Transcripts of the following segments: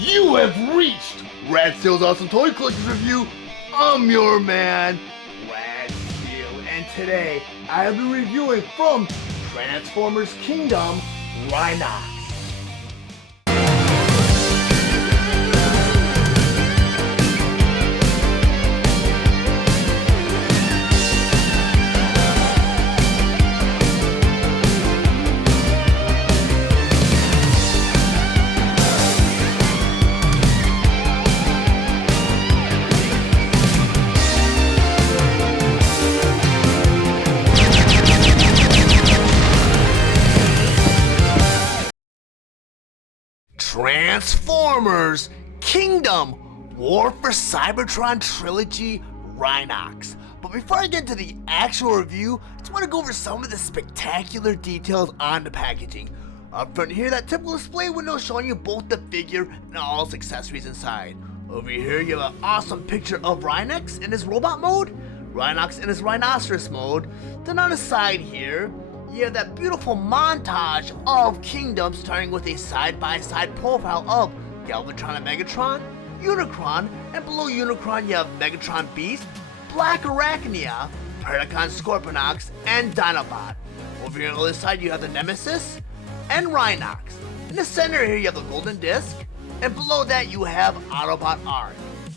You have reached Steele's Awesome Toy Collector's Review. I'm your man, Steele, and today I'll be reviewing from Transformers Kingdom, Rhinox. Transformers Kingdom War for Cybertron Trilogy Rhinox. But before I get into the actual review, I just want to go over some of the spectacular details on the packaging. Up front here, that typical display window showing you both the figure and all its accessories inside. Over here, you have an awesome picture of Rhinox in his robot mode, Rhinox in his rhinoceros mode. Then on the side here, you have that beautiful montage of Kingdom, starting with a side-by-side profile of Galvatron and Megatron, Unicron, and below Unicron you have Megatron Beast, Black Arachnia, Predacon Scorponok, and Dinobot. Over here on the other side you have the Nemesis and Rhinox. In the center here you have the Golden Disc, and below that you have Autobot Arc.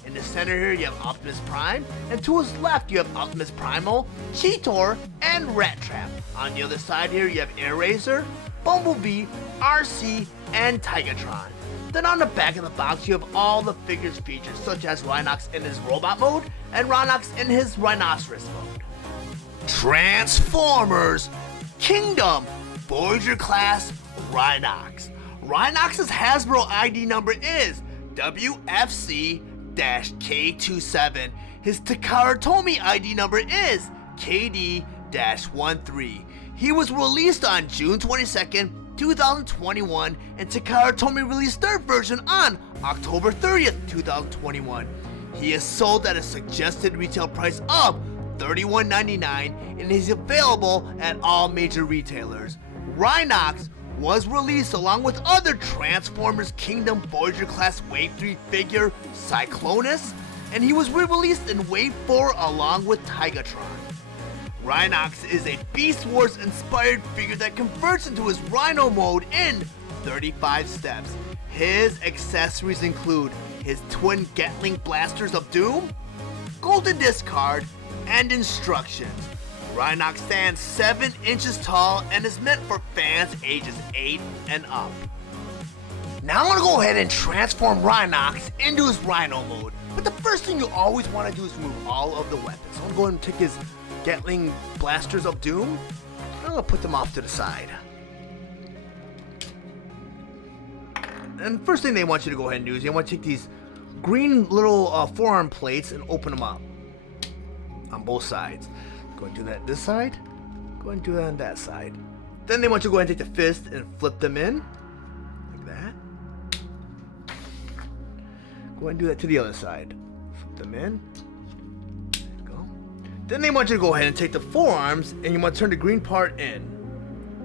In the center here you have Optimus Prime, and to his left you have Optimus Primal, Cheetor, and Rat Trap. On the other side here you have Airazor, Bumblebee, RC, and Tigatron. Then on the back of the box you have all the figures featured, such as Rhinox in his robot mode and Rhinox in his rhinoceros mode. Transformers Kingdom Voyager class Rhinox. Rhinox's Hasbro ID number is WFC-K27. His Takara Tomy ID number is KD-13. He was released on June 22nd, 2021, and Takara Tomy released their version on October 30th, 2021. He is sold at a suggested retail price of $31.99 and is available at all major retailers. Rhinox was released along with other Transformers Kingdom Voyager class Wave 3 figure Cyclonus, and he was re-released in Wave 4 along with Tigatron. Rhinox is a Beast Wars inspired figure that converts into his Rhino mode in 35 steps. His accessories include his twin Gatling blasters of doom, golden disc card, and instructions. Rhinox stands 7 inches tall and is meant for fans ages 8 and up. Now I'm going to go ahead and transform Rhinox into his Rhino mode. But the first thing you always want to do is remove all of the weapons. So I'm going to go ahead and take his Gatling blasters of doom. I'm going to put them off to the side. And first thing they want you to go ahead and do is you want to take these green little forearm plates and open them up on both sides. Go ahead and do that this side. Go ahead and do that on that side. Then they want you to go ahead and take the fist and flip them in. Like that. Go ahead and do that to the other side. Flip them in. There you go. Then they want you to go ahead and take the forearms and you want to turn the green part in.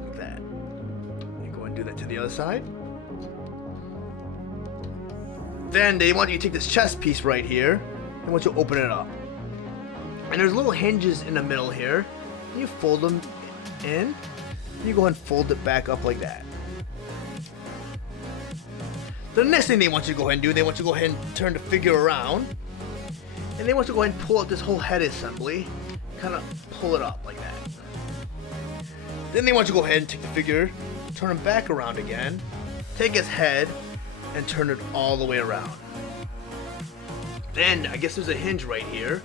Like that. And go ahead and do that to the other side. Then they want you to take this chest piece right here. They want you to open it up. And there's little hinges in the middle here. And you fold them in. And you go ahead and fold it back up like that. The next thing they want you to go ahead and do, they want you to go ahead and turn the figure around. And they want you to go ahead and pull out this whole head assembly. Kind of pull it up like that. Then they want you to go ahead and take the figure, turn him back around again. Take his head and turn it all the way around. Then, I guess there's a hinge right here.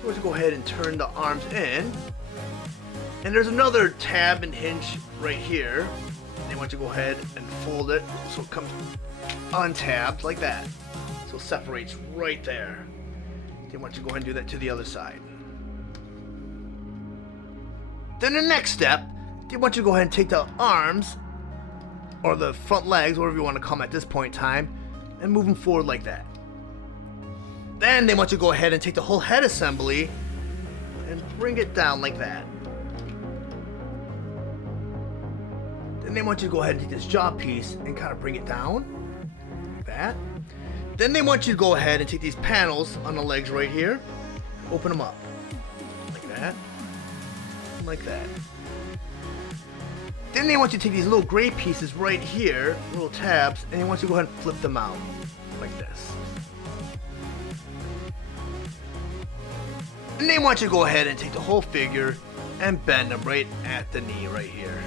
So we're going to go ahead and turn the arms in. And there's another tab and hinge right here. They want you to go ahead and fold it so it comes untabbed like that. So it separates right there. They want you to go ahead and do that to the other side. Then the next step, they want you to go ahead and take the arms, or the front legs, whatever you want to call them at this point in time, and move them forward like that. Then they want you to go ahead and take the whole head assembly and bring it down like that. Then they want you to go ahead and take this jaw piece and kind of bring it down like that. Then they want you to go ahead and take these panels on the legs right here, open them up, like that, and like that. Then they want you to take these little gray pieces right here, little tabs, and they want you to go ahead and flip them out, like this. And they want you to go ahead and take the whole figure and bend them right at the knee right here.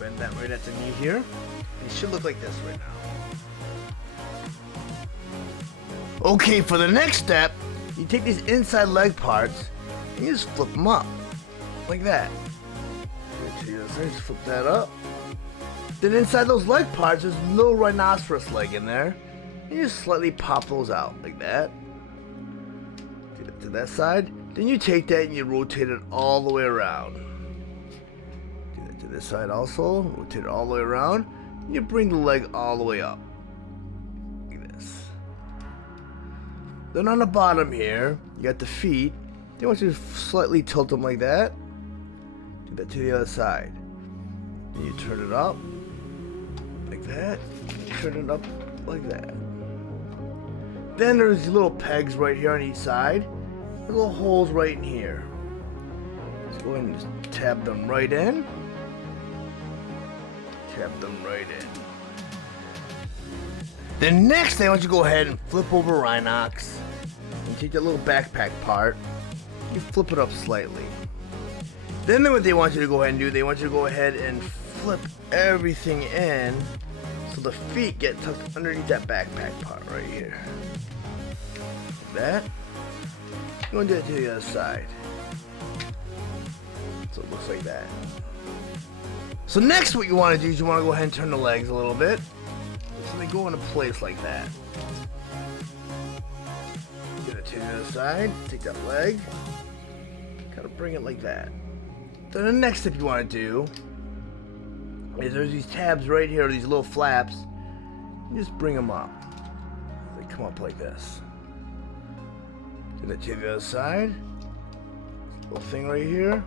Bend that right at the knee here. It should look like this right now. Okay, for the next step, you take these inside leg parts and you just flip them up, like that. Just flip that up. Then inside those leg parts, there's a little rhinoceros leg in there. You just slightly pop those out, like that. Get it to that side. Then you take that and you rotate it all the way around. Do that to this side also. Rotate it all the way around. And you bring the leg all the way up. Like this. Then on the bottom here, you got the feet. They want you to slightly tilt them like that. Do that to the other side. Then you turn it up. Like that. Turn it up like that. Then there's these little pegs right here on each side. Little holes right in here. Let's go ahead and just tab them right in. Tab them right in. Then next, they want you to go ahead and flip over Rhinox and take that little backpack part. You flip it up slightly. Then what they want you to go ahead and do, they want you to go ahead and flip everything in so the feet get tucked underneath that backpack part right here. Like that. You're going to do it to the other side. So it looks like that. So next what you want to do is you want to go ahead and turn the legs a little bit. So they go into place like that. Get it to the other side. Take that leg. Kind of bring it like that. Then the next step you want to do is there's these tabs right here, these little flaps. You just bring them up. They come up like this. Do that to the other side. This little thing right here.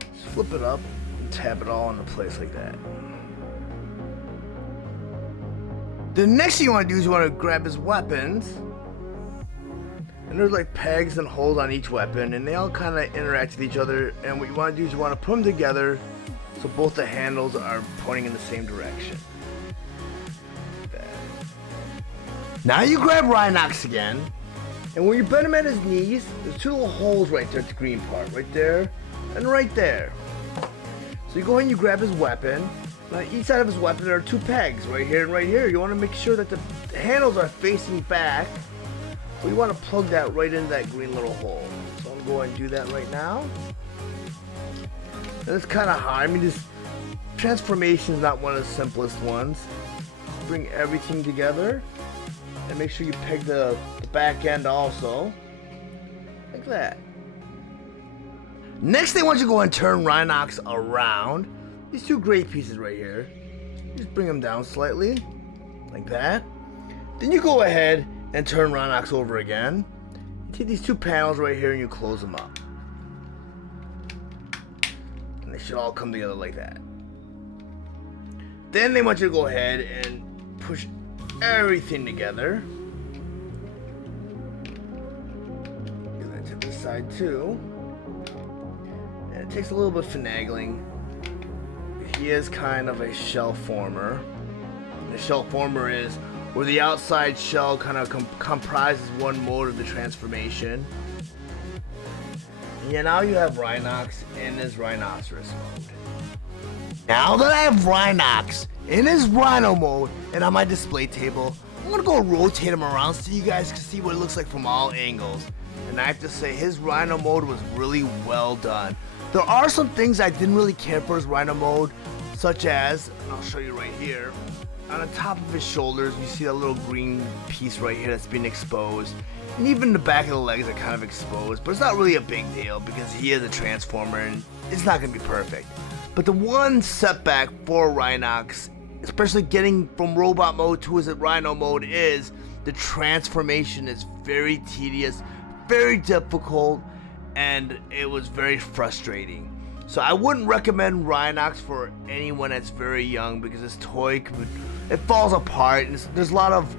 Just flip it up and tap it all into place like that. The next thing you want to do is you want to grab his weapons. And there's like pegs and holes on each weapon, and they all kind of interact with each other. And what you want to do is you want to put them together so both the handles are pointing in the same direction. Like that. Now you grab Rhinox again. And when you bend him at his knees, there's two little holes right there at the green part, right there and right there. So you go ahead and you grab his weapon. On each side of his weapon there are two pegs, right here and right here. You want to make sure that the handles are facing back. So you want to plug that right into that green little hole. So I'm going to do that right now. And it's kind of hard. I mean, this transformation is not one of the simplest ones. Bring everything together. And make sure you peg the back end also. Like that. Next, they want you to go and turn Rhinox around. These two gray pieces right here. Just bring them down slightly. Like that. Then you go ahead and turn Rhinox over again. You take these two panels right here and you close them up. And they should all come together like that. Then they want you to go ahead and push everything together. Do that to this side too. And it takes a little bit of finagling. He is kind of a shell former. The shell former is where the outside shell kind of comprises one mode of the transformation. And yeah, now you have Rhinox in his rhinoceros mode. Now that I have Rhinox in his rhino mode and on my display table, I'm gonna go rotate him around so you guys can see what it looks like from all angles. And I have to say, his rhino mode was really well done. There are some things I didn't really care for his rhino mode, such as, and I'll show you right here, on the top of his shoulders, you see that little green piece right here that's being exposed. And even the back of the legs are kind of exposed, but it's not really a big deal because he is a transformer and it's not going to be perfect. But the one setback for Rhinox, especially getting from robot mode to his rhino mode, is the transformation is very tedious, very difficult, and it was very frustrating. So I wouldn't recommend Rhinox for anyone that's very young because this toy, it falls apart and there's a lot of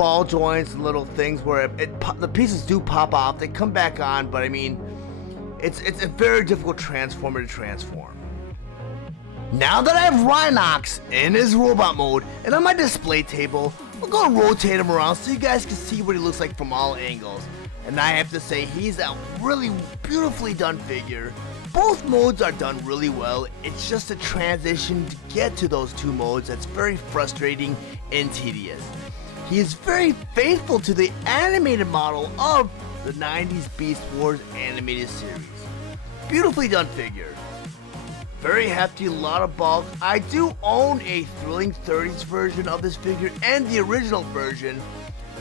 ball joints and little things where the pieces do pop off. They come back on, but I mean, it's a very difficult transformer to transform. Now that I have Rhinox in his robot mode and on my display table, we're going to rotate him around so you guys can see what he looks like from all angles. And I have to say, he's a really beautifully done figure. Both modes are done really well. It's just a transition to get to those two modes that's very frustrating and tedious. He is very faithful to the animated model of the 90s Beast Wars animated series. Beautifully done figure. Very hefty, a lot of bulk. I do own a Thrilling 30s version of this figure and the original version,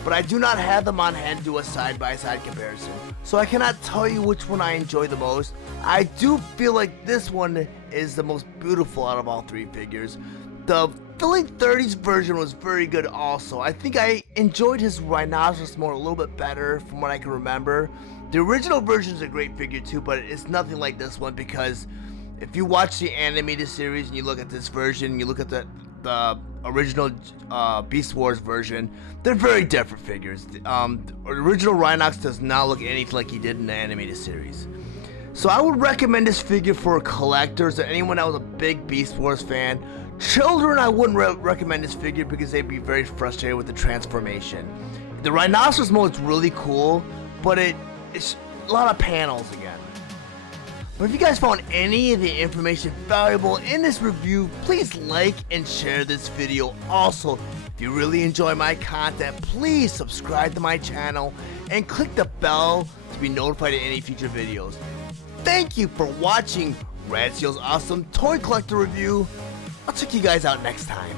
but I do not have them on hand to do a side-by-side comparison, so I cannot tell you which one I enjoy the most. I do feel like this one is the most beautiful out of all three figures. The Thrilling 30s version was very good also. I think I enjoyed his Rhinoceros more a little bit better from what I can remember. The original version is a great figure too, but it's nothing like this one because if you watch the animated series and you look at this version, you look at the original Beast Wars version, they're very different figures. The original Rhinox does not look anything like he did in the animated series. So I would recommend this figure for collectors or anyone that was a big Beast Wars fan. Children, I wouldn't recommend this figure because they'd be very frustrated with the transformation. The Rhinoceros mode is really cool, but it's a lot of panels again. But if you guys found any of the information valuable in this review, please like and share this video. Also, if you really enjoy my content, please subscribe to my channel and click the bell to be notified of any future videos. Thank you for watching Rad Steele's awesome toy collector review. I'll check you guys out next time.